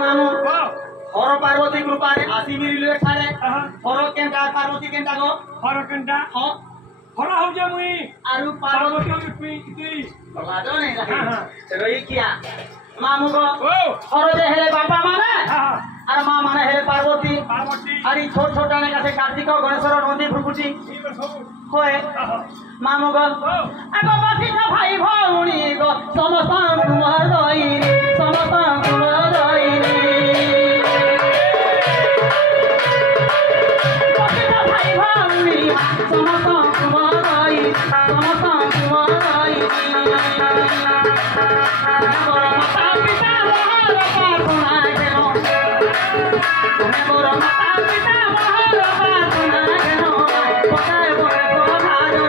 मामू हर पार्वती कृपा रे आसी मिलिले ठारे हर केंटा पार्वती केंटा गो हर केंटा हां हर हो जे मुई आरु पार्वती तुई लाजो नहीं रही रोई किया मामू गो हर जे हेले बापा माने আর মা মানে হেলে পার্বতী আর এই ছোট ছোট আনে কাছে কার্তিক গণেশ্বর নদী ভুকুটি হয় মামু গো আগো বাসিতা ভাই ভৌণী গো সমস্ত তোমার রইনি সমস্ত তোমার রইনি বাসিতা ভাই ভৌণী সমস্ত তোমার রইনি সমস্ত তোমার রইনি বড় মাতা পিতা মহার প্রার্থনা কেন তুমি বড় মাতা পিতা মহার প্রার্থনা কেন পতায় বড় ভালো